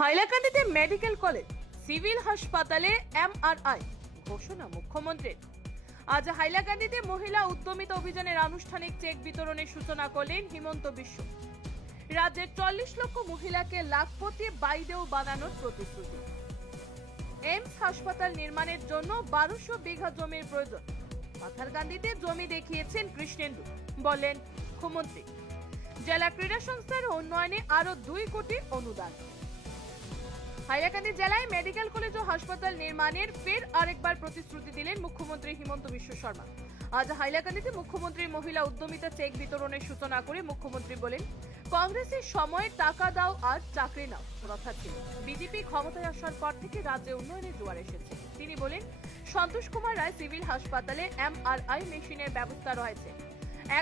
হাইলাকান্দিতে medical college civil হাসপাতালে MRI ঘোষণা মুখ্যমন্ত্রীর। আজ হাইলাকান্দিতে মহিলা উদ্যমিতা অভিযানের আনুষ্ঠানিক চেক বিতরণের সূচনা করলেন হিমন্ত বিশ্ব। রাজ্যের 40 লক্ষ মহিলাকে লাখপতি বাইদেউ বানানোর প্রতিশ্রুতি। এমস হাসপাতাল নির্মাণের জন্য 1200 বিঘা জমির প্রয়োজন। পাথারকান্দিতে জমি দেখিয়েছেন কৃষ্ণেন্দু, বলেন মুখ্যমন্ত্রী। জেলা ক্রীড়া সংস্থার উন্নয়নে আরো 2 কোটি অনুদান। হাইলাকান্দি জেলায় মেডিকেল কলেজ ও হাসপাতাল নির্মাণের ফের আরেকবার প্রতিশ্রুতি দিলেন মুখ্যমন্ত্রী হিমন্ত বিশ্ব শর্মা। আজ হাইলাকান্দিতে মুখ্যমন্ত্রীর মহিলা উদ্যমিতা চেক বিতরণের সূচনা করে মুখ্যমন্ত্রী বলেন, কংগ্রেসের সময় টাকা দাও আর চাকরি নাও কথা ছিল। বিজেপি ক্ষমতায় আসার পর থেকে রাজ্যে উন্নয়নের জোয়ার এসেছে। তিনি বলেন, সন্তোষ কুমার রায় সিভিল হাসপাতালে এমআরআই মেশিনের ব্যবস্থা রয়েছে।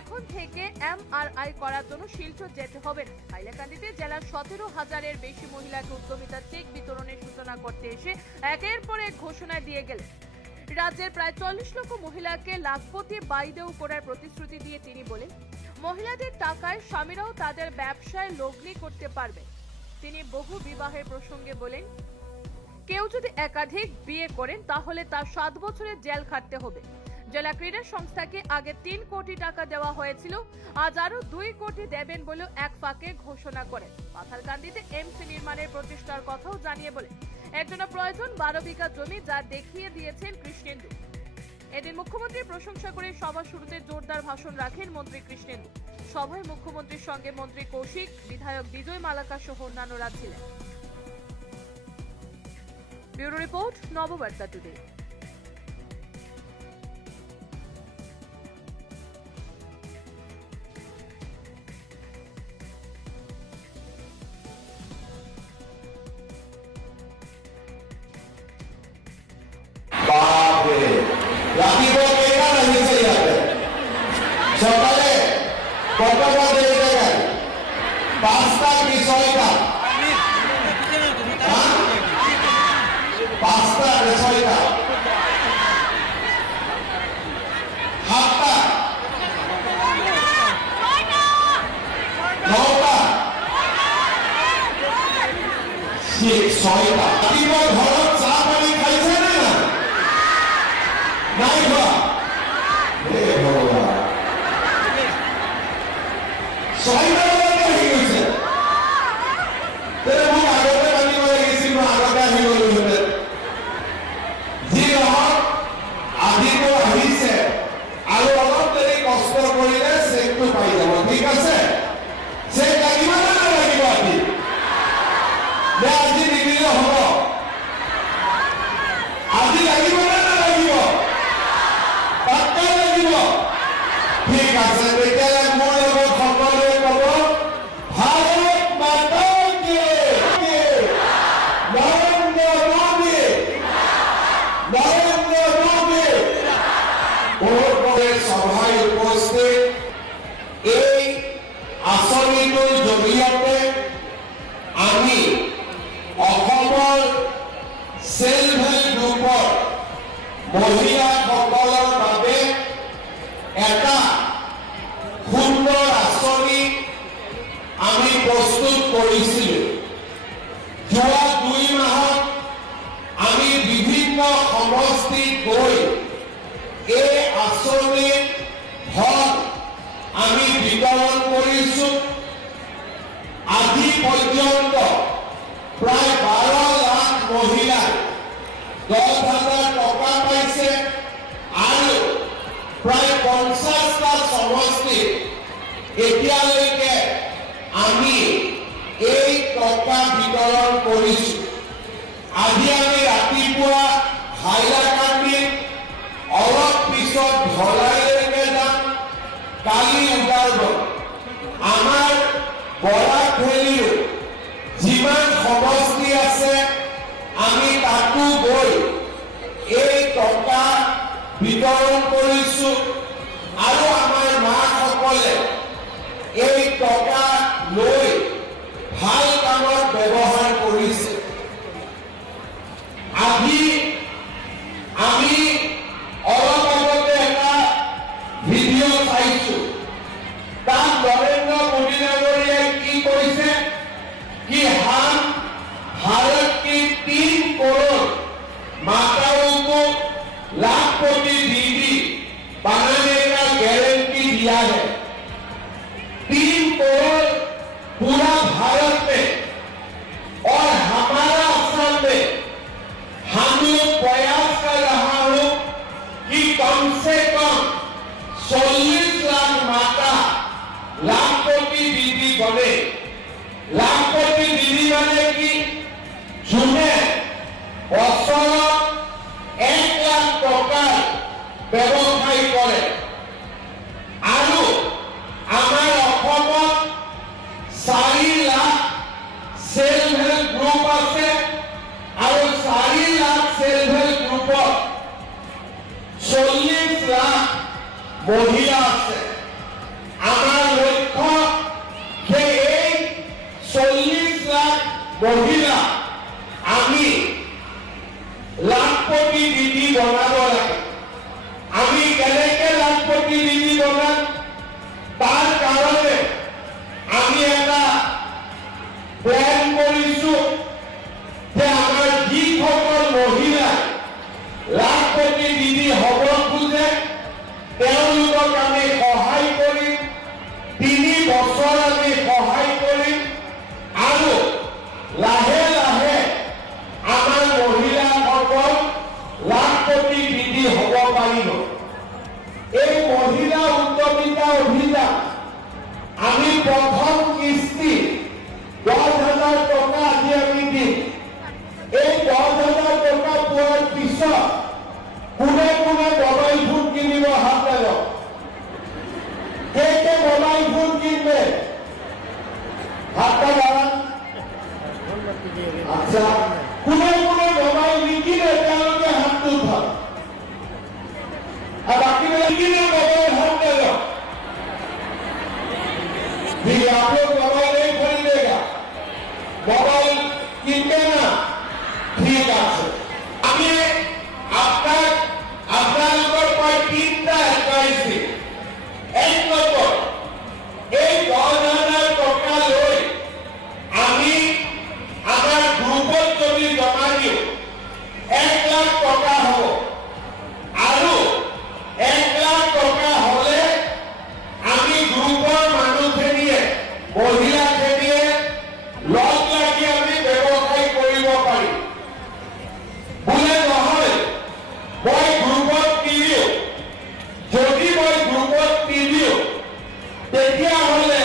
এখন থেকে এমআরআই করার জন্য শিলচর যেতে হবে না। হাইলাকান্দিতে জেলার 17,000-এর বেশি মহিলাকে উদ্যমিতা চেক বিতরণের সূচনা করতে এসে একের পর এক ঘোষণা দিয়ে গেলেন। রাজ্যের প্রায় 40 লক্ষ মহিলাকে লাখপতি বাইদেউ করার প্রতিশ্রুতি দিয়ে তিনি বলেন, মহিলাদের টাকায় স্বামীরাও তাদের ব্যবসায় লগ্নি করতে পারবে। তিনি বহু বিবাহের প্রসঙ্গে বলেন, কেউ যদি একাধিক বিয়ে করেন তাহলে তার 7 বছরের জেল খাটতে হবে। জেলা ক্রীড়া সংস্থাকে আগে 3 কোটি টাকা দেওয়া হয়েছিল, আজ আরো 2 কোটি দেবেন বলেও এক ফাঁকে ঘোষণা করেন। পাথারকান্দিতে এমস নির্মাণের প্রচেষ্টার কথাও জানিয়ে বলেন, এর জন্য প্রয়োজন 12 বিঘা জমি, যা দেখিয়ে দিয়েছেন কৃষ্ণেন্দু। এদিন মুখ্যমন্ত্রীর প্রশংসা করে সভা শুরুতে জোরদার ভাষণ রাখেন মন্ত্রী কৃষ্ণেন্দু। সভায় মুখ্যমন্ত্রীর সঙ্গে মন্ত্রী কৌশিক, বিধায়ক বিজয় মালাকা সহ অন্যান্যরা ছিলেন। Bureau report, Nababarta today. রাখিব কেনা লাগিছে ইয়াতে সকালে কতটা দেরি জায়গায় 5টা কি 6টা 5টা 6টা 7টা 9টা 6টা রাখিব ঘৰত চাহ পানী খাইছে না নাই খোৱা হে ভগৱান 6টা বজাত আহি গৈছে তেনে মোক আগতে মানিব লাগিছিল মই আগতে আহি গলোহেঁতেন যি নহওক আহিব আহিছে আৰু অলপ দেৰি কষ্ট কৰিলে চেকটো পাই যাব ঠিক আছে চেক লাগিব নে নালাগিব আজি নে আজি নিদিলে হ'ব আজি লাগিব নে নালাগিব ঠিক আছে তেতিয়াহ'লে মোৰ লগত সকলোৱে ক'ব ভাৰত মাতা কি নৰেন্দ্ৰ মোদী সভাই উপস্থিত এই আঁচনিটোৰ জৰিয়তে আমি অসমৰ চেল্ফ হেল্প গ্ৰুপৰ মহিলাসকলৰ বাবে এটা সুন্দৰ আঁচনি আমি প্ৰস্তুত কৰিছিলোঁ। যোৱা 2 মাহত আমি বিভিন্ন সমষ্টিত গৈ এই আঁচনিৰ ধন আমি বিতৰণ কৰিছোঁ। আজি পৰ্যন্ত প্ৰায় 12 লাখ মহিলাই 10,000 টকা পাইছে আৰু প্ৰায় 50টা সমষ্টি এতিয়ালৈকে আমি এই টকা বিতৰণ কৰিছোঁ। আজি আমি ৰাতিপুৱা হাইলাকান্দিত অলপ পিছত ধলাইলৈকে যাম, কালি ওদালগুৰি আমাৰ বৰাকভেলীৰ যিমান সমষ্টি আছে আমি তাতো গৈ এই টকা বিতৰণ কৰিছোঁ আৰু আমাৰ মাসকলে এই টকা লৈ ভাল কামত ব্যৱহাৰ কৰিছে। গ্ৰুপ আছে আৰু 4 লাখ সেলফ হেল্প গ্ৰুপত 40 লাখ মহিলা আছে। আমাৰ লক্ষ্য যে এই 40 লাখ মহিলা আমি লাখপতি দিদি বনাব লাগে। আমি কেনেকে লাখপতি দিদি বনাম তাৰ কাৰণে আমি এটা প্লেন কৰিছো যে আমাৰ যিসকল মহিলা লাখপতি দিদি হ'ব খোজে তেওঁলোকক আমি সহায় কৰিম। 3 বছৰ আমি সহায় কৰিম আৰু লাহে লাহে আমাৰ মহিলাসকল লাখপতি দিদি হ'ব পাৰিব। এই মহিলা উদ্যমিতা অভিযান আমি প্ৰথম কিস্তি 10,000 টকা আজি আমি দিম। এই 10,000 টকা পোৱাৰ পিছত কোনে কোনে মোবাইল ফোন কিনিব হাত পেলাওক। কে মোবাইল ফোন কিনবে হাত পেলাওক। আচ্ছা, কোনে কোনে মোবাইল নিকিনে তেওঁলোকে হাতটো উঠাওক। আর बाकी में किने मोबाइल हाथ में लो। ठीक है, आप लोग मोबाइल नहीं खरीदेगा, मोबाइल किनते ना, ठीक है। আমি আপনার पर 3টা এডভাইস দিই। 1 নম্বর, এই 10,000 টাকা লৈ আমি আমার গ্রুপত যদি জমা দিও 1 লাখ টাকা হব আৰু 1 লাখ টাকা হলে আমি গ্ৰুপৰ মানুহখিনিয়ে মহিলাখিনিয়ে লগ লাগি আমি ব্যৱসায় কৰিব পাৰিম। বোলে নহয় মই গ্ৰুপত দিও, যদি মই গ্ৰুপত দিও তেতিয়াহ'লে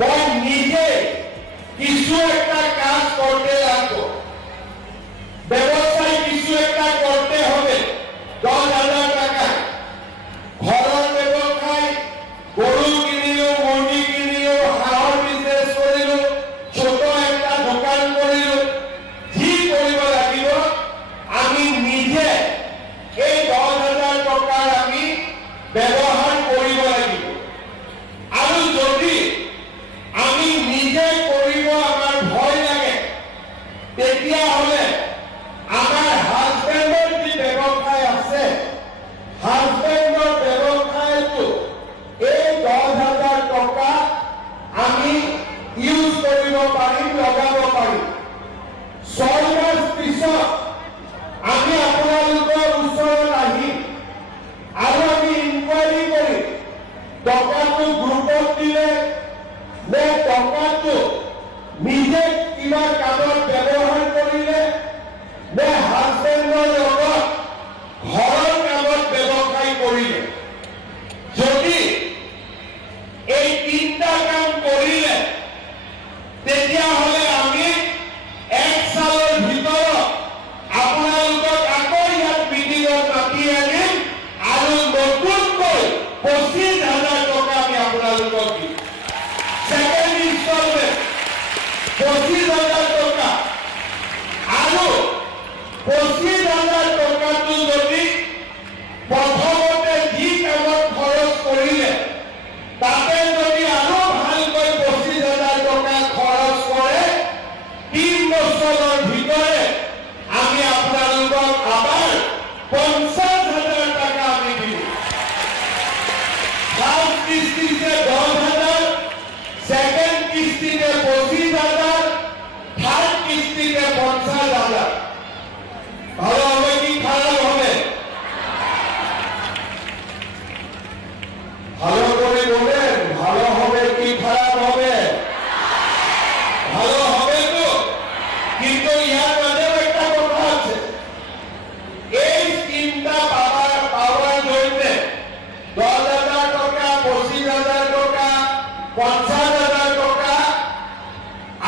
মই নিজে কিছু একটা কাজ কৰতে লাগবো। ব্যবসায় কিছু একটা কৰতে হবে। 10,000 টাকা ঘৰৰ ব্যৱসায়, গৰু কিনিলো, মুৰ্গী কিনিলো, হাঁহৰ বিজনেছ কৰিলো, ছোট একটা দোকান কৰিলো, যি কৰিব লাগিব আমি নিজে এই 10,000 টকাৰ আমি ব্যৱহাৰ কৰিব লাগিব। আৰু যদি আমি নিজে কৰিব আমাৰ ভয় লাগে তেতিয়াহ'লে আমাৰ হাজবেণ্ডৰ যি ব্যৱসায় আছে হাজবেণ্ডৰ ব্যৱসায়টো এই 10,000 টকা আমি ইউজ কৰিব পাৰিম, লগাব পাৰিম। 6 মাস পিছত আমি আপোনালোকৰ ওচৰত আহিম আৰু আমি ইনকুৱাৰী কৰিম টকাটো গ্ৰুপত দিলে নে টকাটো নিজে কিবা কামত ব্যৱহাৰ কৰিলে নে হাজবেণ্ডৰ লগত ঘৰৰ কামত ব্যৱসায় কৰিলে। যদি এই 3টা কাম কৰিলে তেতিয়াহ'লে আমি 1 সালৰ ভিতৰত আপোনালোকক আকৌ ইয়াত মিটিঙত মাতি আনিম আৰু নতুনকৈ 25,000 টকা আমি আপোনালোকক দিম। সেকেন্ড ইনস্টলমেন্ট 25,000 টকা আৰু 25,000 টকাটো যদি প্ৰথমতে যি কামত খৰচ কৰিলে তাতে যদি আৰু ভালকৈ 25,000 টকা খৰচ কৰে 3 বছৰৰ ভিতৰে আমি আপোনালোকক আবার 50,000 টাকা আমি দিম। ফার্স্ট কিস্তিতে 10,000, সেকেন্ড কিস্তিতে 25,000, থার্ড কিস্তিতে 50,000। ভালো হবে কি খারাপ হবে? ভালো করে বলেন, ভালো হবে কি খারাপ হবে? ভালো হবে তো, কিন্তু ইয়ার মাঝেও একটা কথা আছে। এই স্কিমটা পাওয়ার জন্য 10,000 টাকা, 25,000 টাকা, 50,000 টাকা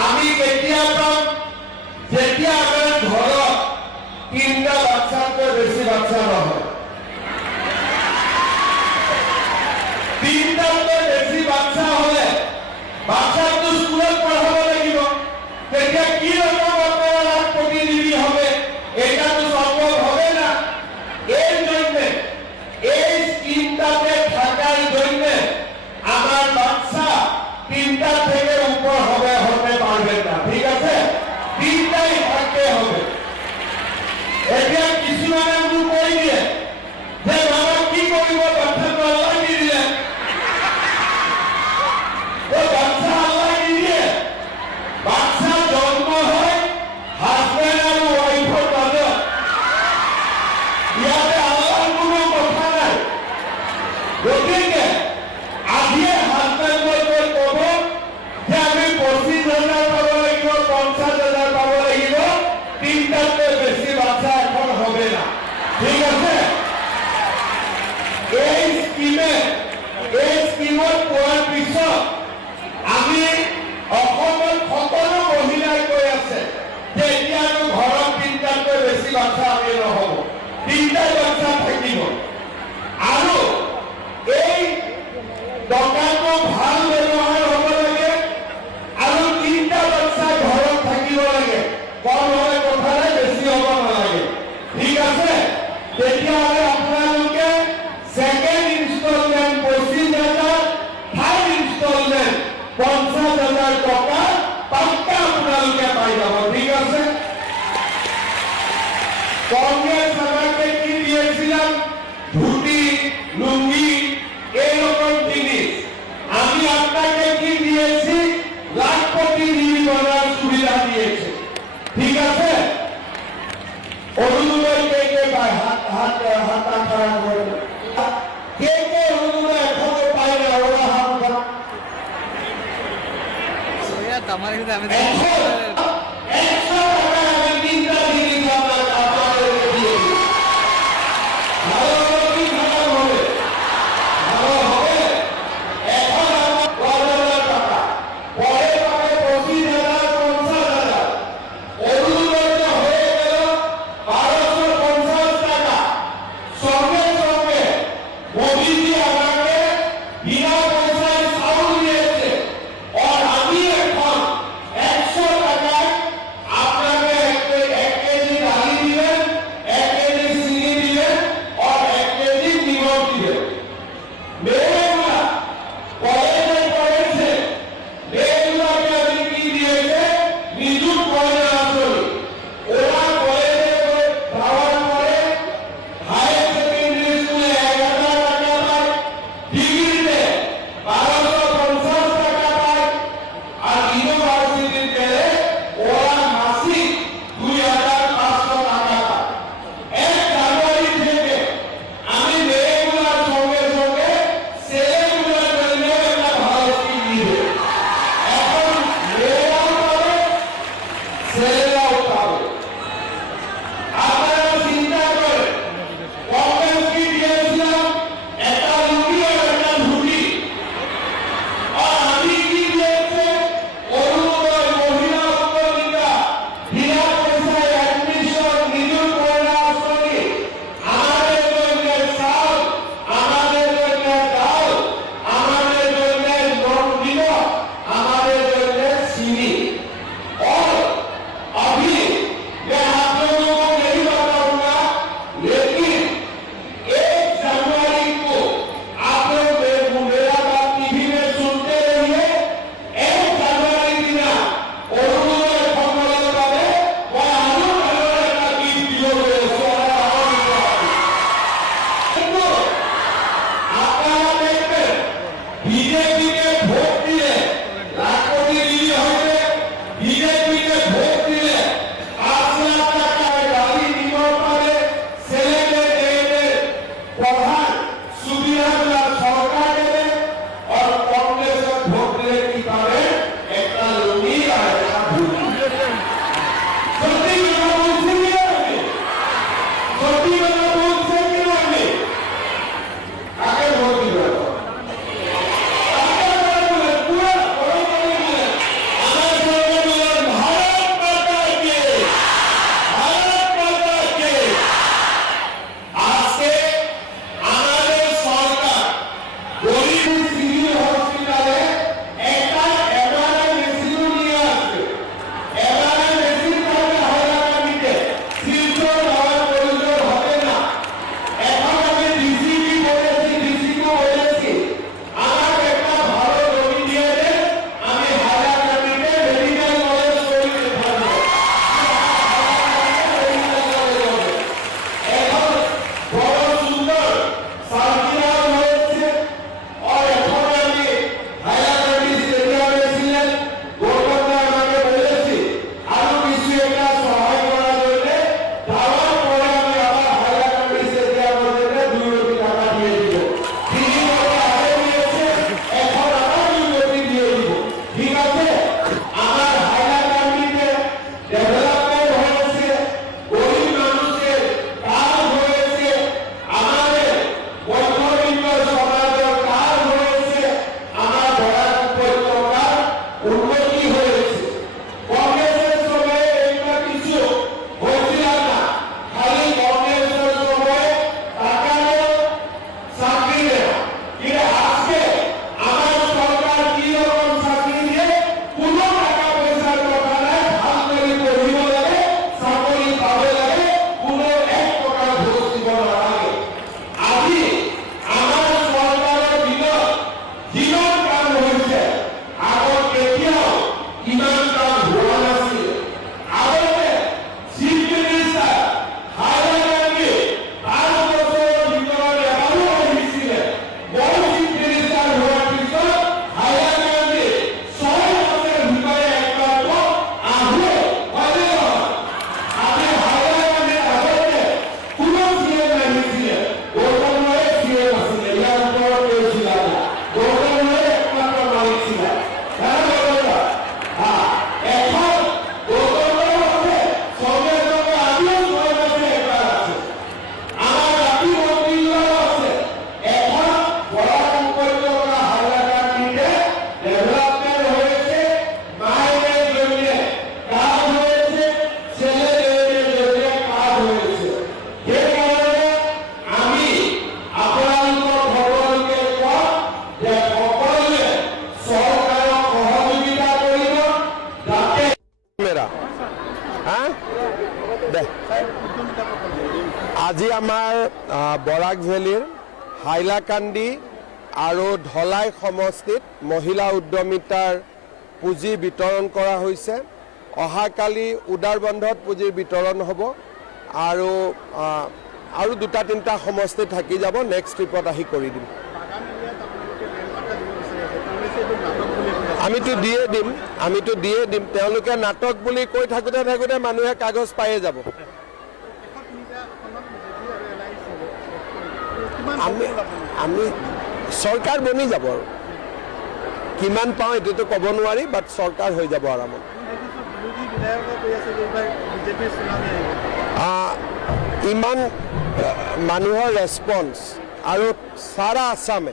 আমি কেতিয়া পাম? যেতিয়া আমার ঘৰত 3টা বাচ্চাতকৈ বেছি বাচ্চা নহয়। 3টাতকৈ বেছি বাচ্চা হলে বাচ্চাটো স্কুলত পঢ়াব লাগিব। তেতিয়া কি ৰকম দিবই হবে। এতিয়া কিছুমানে মোক কৈ দিয়ে যে বাবা কি কৰিব, বাচ্চাটো আল্লাই নিদিলে। বাচ্চা আল্লাই নিদিয়ে, বাচ্চা জন্ম হয় হাজবেণ্ড আৰু ৱাইফৰ মাজত। ইয়াতে আল্লাহৰ কোনো কথা নাই। গতিকে আজিয়ে হাজবেণ্ডক গৈ ক'ব যে আমি 25,000 পাব লাগিব, 50,000 পাব লাগিব, তিনিটাতকৈ বেছি বাচ্চা এখন হবে না। ঠিক আছে? এই স্কিমত পোৱাৰ পিছত আমি অসমত সকলো মহিলাই কৈ আছে যে এতিয়া আৰু ঘৰত তিনিটাতকৈ বেছি বাচ্চা আমি নহ'ব, তিনিটা বাচ্চা থাকিব। আৰু এই টকাটো ভাল ব্যৱহাৰ হ'ব লাগে আৰু তিনিটা বাচ্চা ঘৰত থাকিব লাগে। কম হ'লে কথা নাই, বেছি হ'ব নালাগে। ঠিক আছে? তেতিয়াহ'লে আপোনালোকে ছেকেণ্ড ইনষ্টলমেণ্ট 25,000, থাৰ্ড ইনষ্টলমেণ্ট 50,000 টকা পাক্কা আপোনালোকে পাই যাব। ঠিক আছে? কংগ্রেস আমাকে কি দিয়েছিলাম? ধুতি, লুঙ্গি, এইরকম জিনিস। আমি আপনাকে কি দিয়েছি? লাখপতি নির্মাণের সুবিধা দিয়েছে। ঠিক আছে? অরুণোদয় কে কে পায়? হাত খাড়া করে। কে কে অরুণোদয় এখনো পায় না? ওরা হাত খাড়া। আমার কিন্তু আমি এখন 100 টাকা আমি তিনটা জিনিস আপনাদেরকে দিয়েছি। ভালো হবে কি খারাপ হবে? ভালো হবে। এখন আমার 10,000 টাকা, পরে পাবে 25,000, 50,000। অরুণোদয়টা হয়ে গেল 1250 টাকা। সঙ্গে সঙ্গে মোদিজি আমাকে বিনা পয়সায় চাউল দিয়েছে। আর আমি এখন 100 টাকা হা দে আজি আমাৰ বৰাক ভেলীৰ হাইলাকান্দি আৰু ধলাই সমষ্টিত মহিলা উদ্যমিতাৰ পুঁজি বিতৰণ কৰা হৈছে। অহাকালি উদাৰবন্ধত পুঁজিৰ বিতৰণ হ'ব আৰু দুটা তিনিটা সমষ্টি থাকি যাব। নেক্সট ট্ৰিপত আহি কৰি দিম। আমিতো দিয়ে দিম তেওঁলোকে নাটক বুলি কৈ থাকোঁতে মানুহে কাগজ পায়ে যাব। আমি চৰকাৰ বনি যাব আৰু কিমান পাওঁ এইটোতো ক'ব নোৱাৰি, বাট চৰকাৰ হৈ যাব আৰামত। ইমান মানুহৰ ৰেছপন্স আৰু সাৰা আছামে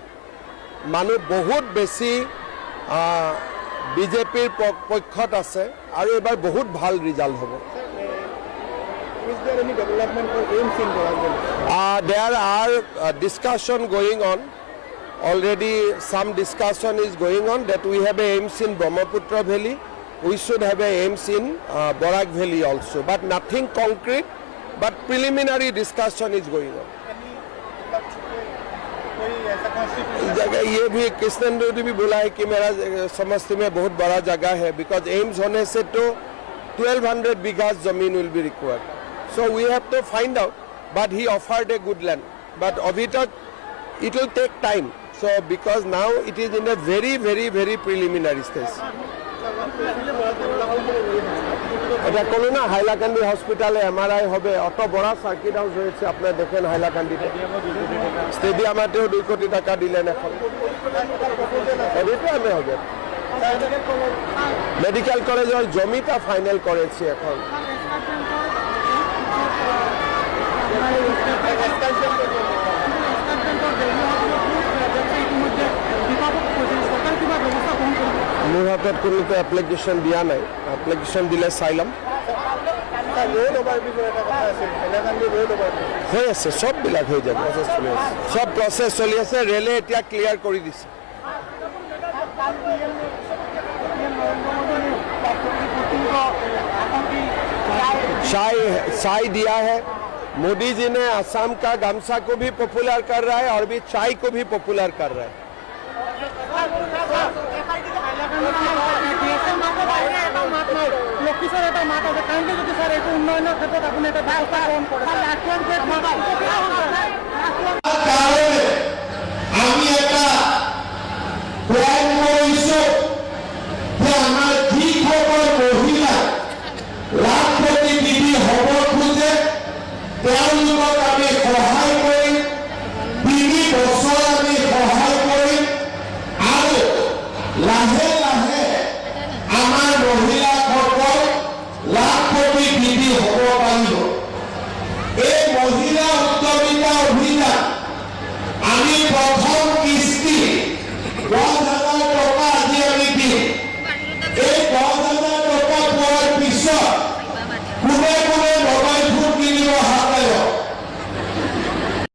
মানুহ বহুত বেছি বিজেপিৰ পক্ষত আছে আৰু এইবাৰ বহুত ভাল ৰিজাল্ট হ'ব। There are discussion going on. Already some discussion is going on that we have a aims in Brahmaputra Valley. We should have a aims in Barak Valley also. But nothing concrete, but preliminary discussion is going on. ये भी कृष्णेंद्र ने भी बोला है कि मेरा समस्ती में बहुत बड़ा जगह है, बिकॉज एम्स होने से तो 1200 बीघा जमीन will be required. So we have to find out, but he offered a good land. But अभी तक it will take time. So because now it is in a very preliminary stage. এটা কলো না হাইলাকান্দি হসপিটালে MRI হবে, অত বড় circuit হাউস হয়েছে আপনারা দেখেন হাইলাকান্দিতে। স্টেডিয়ামেতেও 2 কোটি টাকা দিলেন এখন। এদিকে আমি হবে মেডিকেল কলেজের জমিটা ফাইনাল করেছি এখন। মোৰ হাতত কোনোটো এপ্লিকেশ্যন দিয়া নাই, এপ্লিকেশ্যন দিলে চাই ল'ম। হৈ আছে, চববিলাক হৈ যাব, চব প্ৰচেছ চলি আছে। ৰেলে এতিয়া ক্লিয়াৰ কৰি দিছে। चाय दिया है। मोदी जी ने असम का गमछा को भी पॉपुलर कर रहा है और भी चाय को भी पॉपुलर कर रहा है। আমি এটা প্ল্যান কৰিছো যে আমাৰ যিসকল মহিলা লাখপতি দিদি হ'ব খোজে তেওঁলোকক আমি সহায় কৰিম, 3 বছৰ আমি সহায় কৰিম আৰু লাহে